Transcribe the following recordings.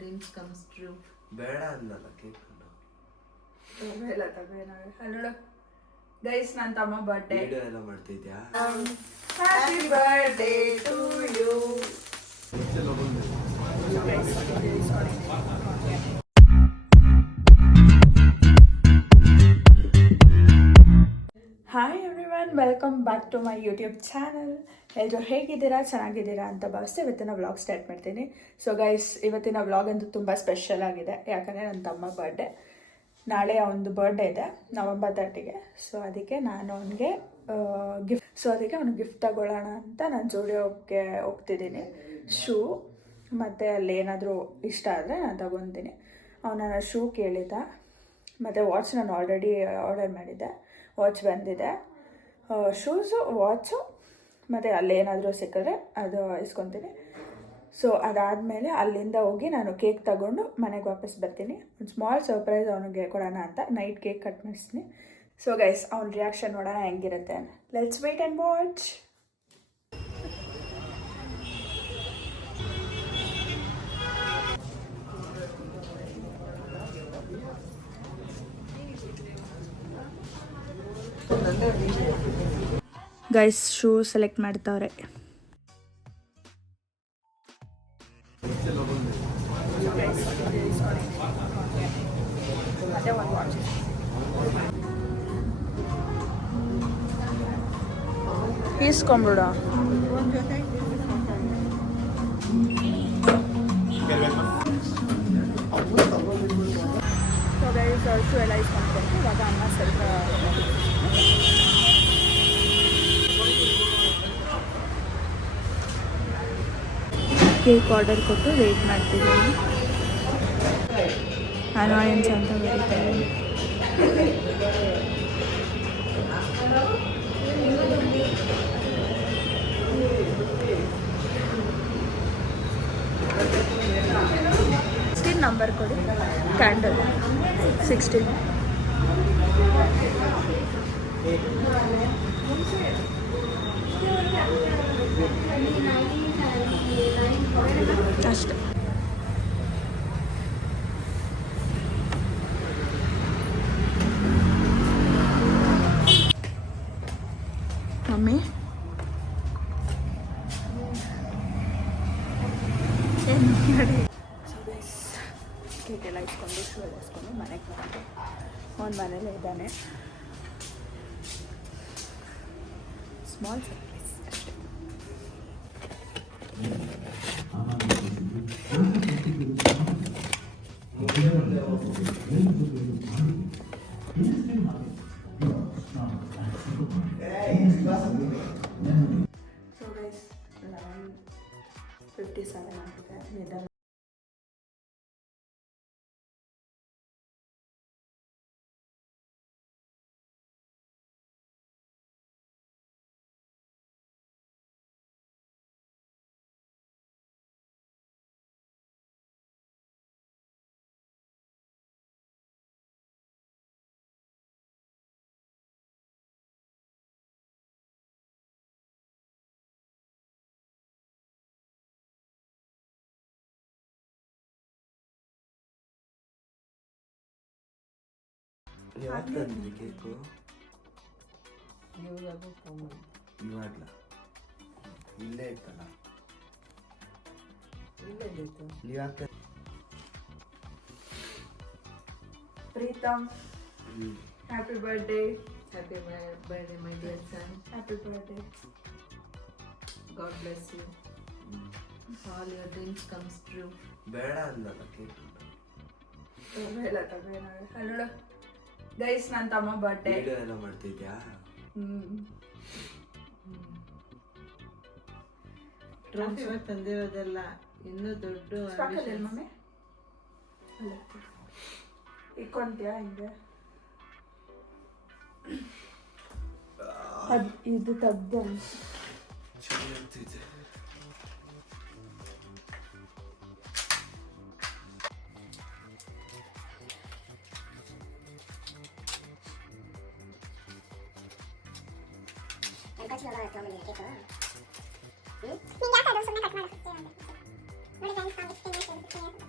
Dreams comes true. ಬೇಡ ಅನ್ನಲ್ಲ cake ಇಲ್ಲ ತಗೋಣ. ನೋಡು ಗೈಸ್, ನನ್ನ ತಮ್ಮ ಬರ್ಡೇ. ವಿಡಿಯೋ ಎಲ್ಲ ಮಾಡ್ತಿದ್ಯಾ? Happy birthday to you. Hi everyone, welcome back to my YouTube channel. ಎಲ್ಲರೂ ಹೇಗಿದ್ದೀರಾ? ಚೆನ್ನಾಗಿದ್ದೀರಾ ಅಂತ ಭಾವಿಸ್ತೆ ಇವತ್ತಿನ ವ್ಲಾಗ್ ಸ್ಟಾರ್ಟ್ ಮಾಡ್ತೀನಿ. ಸೊ ಗೈಸ್, ಇವತ್ತಿನ ವ್ಲಾಗ್ ಅಂತೂ ತುಂಬ ಸ್ಪೆಷಲ್ ಆಗಿದೆ. ಯಾಕಂದರೆ ನನ್ನ ತಮ್ಮ ಬರ್ಡೇ ನಾಳೆ, ಅವನದು ಬರ್ಡೇ ಇದೆ November 30ಗೆ. ಸೊ ಅದಕ್ಕೆ ನಾನು ಅವನಿಗೆ ಅವ್ನಿಗೆ ಗಿಫ್ಟ್ ತಗೊಳ್ಳೋಣ ಅಂತ ನಾನು ಜುಡಿಯೋಗೆ ಹೋಗ್ತಿದ್ದೀನಿ. ಶೂ ಮತ್ತು ಅಲ್ಲಿ ಏನಾದರೂ ಇಷ್ಟ ಆದರೆ ನಾನು ತಗೊತೀನಿ. ಅವನ ಶೂ ಕೇಳಿದ್ದ, ಮತ್ತು ವಾಚ್ ನಾನು ಆಲ್ರೆಡಿ ಆರ್ಡರ್ ಮಾಡಿದ್ದೆ. ವಾಚ್ ಬಂದಿದೆ. ಶೂಸು, ವಾಚು ಮತ್ತು ಅಲ್ಲೇನಾದರೂ ಸಿಕ್ಕಿದ್ರೆ ಅದು ಇಸ್ಕೊತೀನಿ. ಸೊ ಅದಾದಮೇಲೆ ಅಲ್ಲಿಂದ ಹೋಗಿ ನಾನು ಕೇಕ್ ತಗೊಂಡು ಮನೆಗೆ ವಾಪಸ್ ಬರ್ತೀನಿ. ಒಂದು ಸ್ಮಾಲ್ ಸರ್ಪ್ರೈಸ್ ಅವನಿಗೆ ಕೊಡೋಣ ಅಂತ ನೈಟ್ ಕೇಕ್ ಕಟ್ ಮಾಡಿಸ್ತೀನಿ. ಸೊ ಗೈಸ್, ಅವ್ನ ರಿಯಾಕ್ಷನ್ ನೋಡೋಣ ಹೆಂಗಿರುತ್ತೆ. Let's wait and watch. Guys, shoe select ಮಾಡ್ತಾವ್ರೆ. ಈಸ್ಕೊಂಬಿಡ. ಸೊ ಗೈಸ್, ಶೂ ಎಲ್ಲ ಇಸ್ಕೊಂಡ್ಕೊಂಡು ಇವಾಗ ಅನ್ನ ಸ್ವಲ್ಪ ಕೇಕ್ ಆರ್ಡರ್ ಕೊಟ್ಟು ವೇಟ್ ಮಾಡ್ತಿದ್ದೀನಿ. ಅನಾಯನ್ಸ್ ಅಂತ ಬರೀತಾರೆ. ನಂಬರ್ ಕೊಡಿ. ಕ್ಯಾಂಡಲ್ 16 ಅಷ್ಟೆ. ಮಮ್ಮಿ ಕೇಕ್ ಎಲ್ಲ ಇಸ್ಕೊಂಡು ಶೂ ಎಲ್ಲ ಇಸ್ಕೊಂಡು ಮನೆಗೆ ಬಂದು ಅವ್ನ ಮನೇಲೇ ಇದ್ದಾನೆ. ಸ್ಮಾಲ್ ಸರ್ಪ್ರೈಸ್ ಅಷ್ಟೇ. ಸೊ ಗೈಸ್, 11:57 ಆಗಿದೆ. ನಿಧಾನ ಯಾವಾಗ ತಂದ್ರಿ ಕೇಕು? ಇವಾಗಲ ಇಲ್ಲೇ ಇತ್ತಲ್ಲ. ಇವಾಗ Pritam, happy birthday. Happy birthday, my dear son. Happy birthday. God bless you. All your dreams comes true. ಬೇಡ ಅನ್ನಲ್ಲ ಕೇಕ್ ಇಲ್ಲ ತಗೋಣ. ನೋಡು ಗೈಸ್, ನನ್ನ ತಮ್ಮ ಬರ್ಡೇ. ವಿಡಿಯೋ ಎಲ್ಲ ಮಾಡ್ತಿದ್ಯಾ? ಟ್ರೋಫಿ ತಂದಿರೋದೆಲ್ಲ ಇನ್ನೂ ದೊಡ್ಡ ಮಮ್ಮಿ ಇಕ್ಕೊಂತೀಯಾ ಹಿಂಗೆ? ಇದು ತೆಗ್ದು ಚಳಿ ಆಗ್ತಿದೆ. ನಿಂಗೆ ಯಾಕೆ ಅದು ಸುಮ್ಮನೆ ಕಟ್ ಮಾಡಿ ನೋಡಿ ಫ್ರೆಂಡ್ಸ್ ನಾವು 15 minutes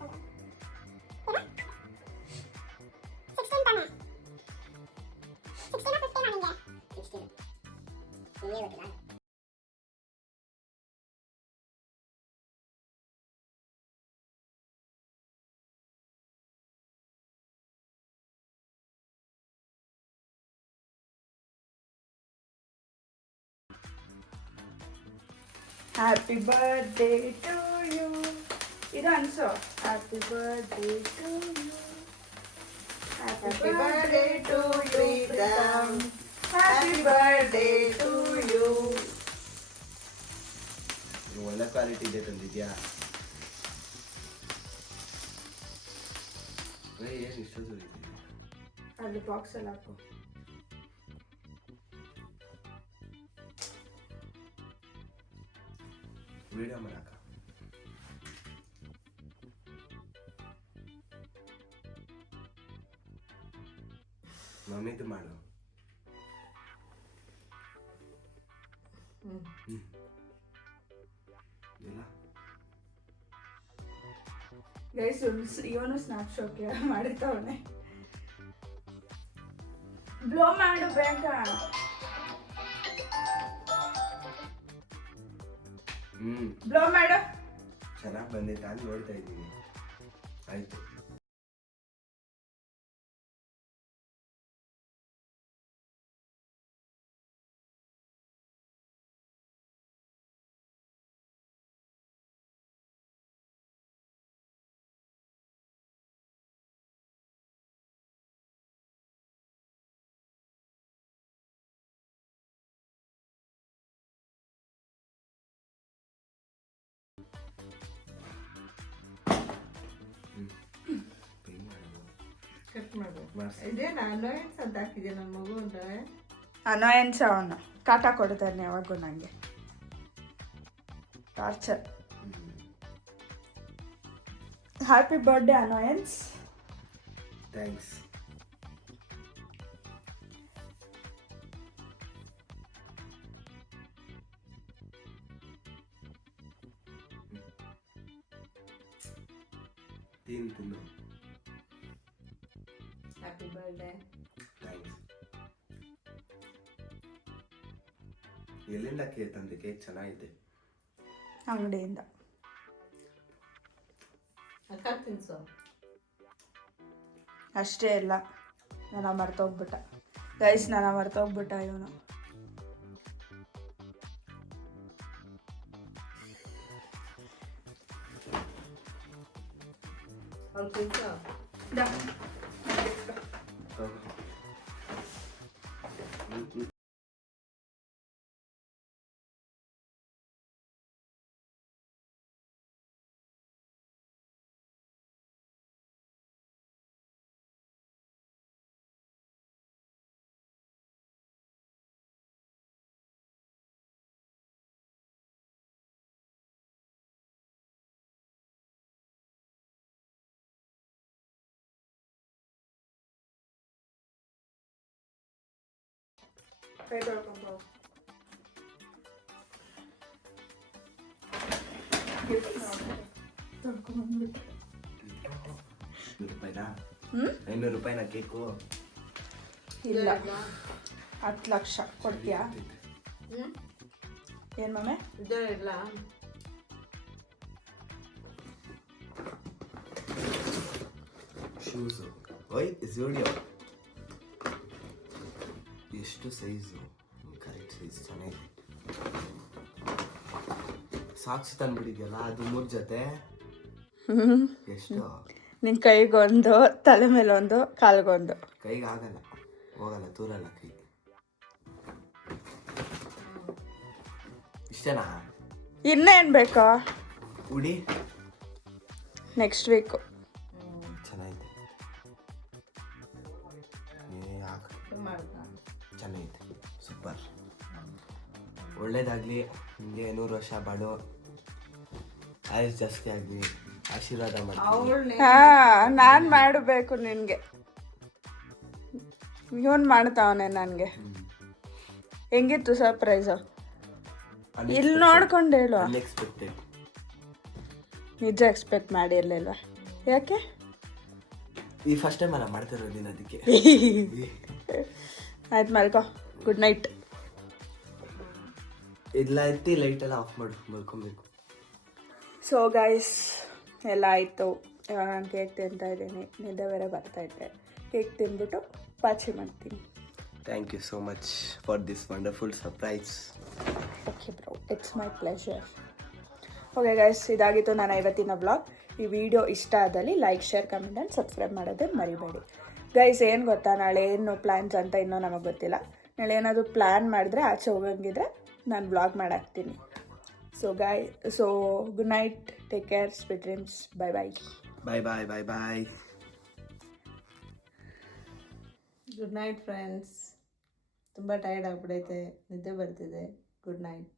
happy birthday to you. ಇದು ಅನ್ಸೋ happy birthday to you. Happy birthday to Pritam. Happy birthday to you. ಒಳ್ಳೆ ಕ್ವಾಲಿಟಿ ಇದೆ ತಂದಿದ್ಯಾ? ಏನು ಇಷ್ಟು ಸುರಿತೀನಿ? ಅಲ್ಲಿ ಬಾಕ್ಸ್ ಅಲ್ಲಿ ಹಾಕು. ವಿಡಿಯೋ ಮಾಡಕ ಮಮ್ಮಿದು ಮಾಡು. ಇಲ್ಲ ಗೈಸ್ ಇವನು ಸ್ನ್ಯಾಪ್ ಶಾಟ್ ಮಾಡಿರ್ತಾವನೆ. ಬ್ಲೋ ಮಾಡು ಬೇಗ. ಬ್ಲೋ ಮಾಡು. ಚೆನ್ನಾಗಿ ಬಂದಿತ್ತು ಅಂತ ನೋಡ್ತಾ ಇದ್ದೀನಿ. ಆಯ್ತು. ಕಟ್ ಮಾಡು. ಇದೇನು ಅನೋಯನ್ಸ್ ಅಂತ ಹಾಕಿದೆ ನನ್ನ ಮಗು ಅಂದ್ರೆ. ಅನಾಯನ್ಸ್ ಅವನು ಕಾಟ ಕೊಡ್ತಾನೆ ಯಾವಾಗೂ ನನಗೆ. ಟಾರ್ಚರ್. ಹ್ಯಾಪಿ ಬರ್ಡೇ ಅನಾಯನ್ಸ್. ಥ್ಯಾಂಕ್ಸ್. ತಿನ್ನು. Happy birthday. ಥ್ಯಾಂಕ್ಸ್. ಎಲ್ಲಿಂದ ತಂದೆ ಕೇಕ್? ಚೆನ್ನಾಗಿದೆ. ಅಂಗಡಿಯಿಂದ. ಅಕ್ಕ ತಿನ್ಸು. ಅಷ್ಟೇ ಇಲ್ಲ, ನಾನು ಮರ್ತೋಗ್ಬಿಟ್ಟ ಗೈಸ್, ನಾನು ಮರ್ತೋಗ್ಬಿಟ್ಟ ಇವನು. ಅವ್ರು ತಿನ್ಸು. ಕೈ ತೊಳ್ಕೊಂಡು ತೊಳ್ಕೊಂಡ್ಬಿಟ್ಟು. 500 ರೂಪಾಯಿನಾ? ಹ್ಞೂ 500 ರೂಪಾಯಿನ ಕೇಕು? ಇಲ್ಲ, 10 ಲಕ್ಷ ಕೊಡ್ತೀಯಾ? ಏನು ಮಮ್ಮಿ? ಇದೇ ಇಲ್ಲ. ಶೂಸು. ಓಯ್ ಜೋಡಿಯೋ ಎಷ್ಟು ಸೈಜು? ಕರೆಕ್ಟ್ ಸೈಜ್, ಚೆನ್ನಾಗಿದೆ. ಸಾಕ್ಸ್ ತಂದ್ಬಿಟ್ಟಿದ್ಯಲ್ಲ, ಅದು 3 ಜೊತೆ ಎಷ್ಟು? ನಿನ್ನ ಕೈಗೊಂದು, ತಲೆ ಮೇಲೆ ಒಂದು, ಕಾಲ್ಗೊಂದು. ಕೈಗೆ ಆಗಲ್ಲ, ಹೋಗಲ್ಲ, ತೂರಲ್ಲ ಕೈ. ಇಷ್ಟೇನಾ? ಇನ್ನೇನು ಬೇಕಾ? ಉಡಿ ನೆಕ್ಸ್ಟ್ ವೀಕು. ಚೆನ್ನಾಗಿದೆ. ಚೆನ್ನಾಗಿದೆ, ಸೂಪರ್. ಒಳ್ಳೇದಾಗಲಿ ನಿಮಗೆ, 100 ವರ್ಷ ಬಾಳು, ಆಯುಷ್ ಜಾಸ್ತಿ ಆಗಲಿ, ಆಶೀರ್ವಾದ ಮಾಡಿ. ಹಾಂ, ನಾನು ಮಾಡಬೇಕು ನಿನಗೆ. ಇವನು ಮಾಡ್ತಾವನೆ ನನಗೆ. ಹೆಂಗಿತ್ತು ಸರ್ಪ್ರೈಸು? ಇಲ್ಲಿ ನೋಡ್ಕೊಂಡು ಹೇಳು. ಅನ್ಎಕ್ಸ್ಪೆಕ್ಟೆಡ್. ನಿಜ ಎಕ್ಸ್ಪೆಕ್ಟ್ ಮಾಡಿರ್ಲಿಲ್ವಾ? ಯಾಕೆ? ಈ ಫಸ್ಟ್ ಟೈಮ್ ಅಲ್ಲ ಮಾಡ್ತಿರೋದು, ಅದಕ್ಕೆ. ಆಯ್ತು, ಮಲ್ಕೋ. Good night. ಇಲ್ಲ ಐತಿ, ಲೈಟ್ ಎಲ್ಲ ಆಫ್ ಮಾಡಿ ಮಲ್ಕೊಬೇಕು. ಸೊ ಗೈಸ್, ಎಲ್ಲ ಆಯಿತು. ಇವಾಗ ನಾನು ಕೇಕ್ ತಿಂತಾ ಇದ್ದೀನಿ, ನಿದ್ದೆ ಬೇರೆ ಬರ್ತಾಯಿದ್ದೆ. ಕೇಕ್ ತಿಂದ್ಬಿಟ್ಟು ಪಾಚಿ ಮಾಡ್ತೀನಿ. Thank you so much for this wonderful surprise. Okay bro, it's my pleasure. Okay guys, ಇದಾಗಿತ್ತು ನನ್ನ ಇವತ್ತಿನ ವ್ಲಾಗ್. ಈ ವಿಡಿಯೋ ಇಷ್ಟ ಆದಲ್ಲಿ like, share, comment and subscribe ಮಾಡೋದೇ ಮರಿಬೇಡಿ. ಗೈಸ್, ಏನು ಗೊತ್ತಾ, ನಾಳೆ ಏನು ಪ್ಲ್ಯಾನ್ಸ್ ಅಂತ ಇನ್ನೂ ನಮಗೆ ಗೊತ್ತಿಲ್ಲ. ನಾಳೆ ಏನಾದರೂ ಪ್ಲ್ಯಾನ್ ಮಾಡಿದ್ರೆ ಆಚೆ ಹೋಗಂಗಿದ್ರೆ ನಾನು ವ್ಲಾಗ್ ಮಾಡಾಕ್ತೀನಿ. So good night, take care, sweet dreams, bye bye. Bye bye bye bye. Good night friends. ತುಂಬ ಟೈರ್ಡ್ ಆಗ್ಬಿಡೈತೆ, ನಿದ್ದೆ ಬರ್ತಿದೆ. Good night.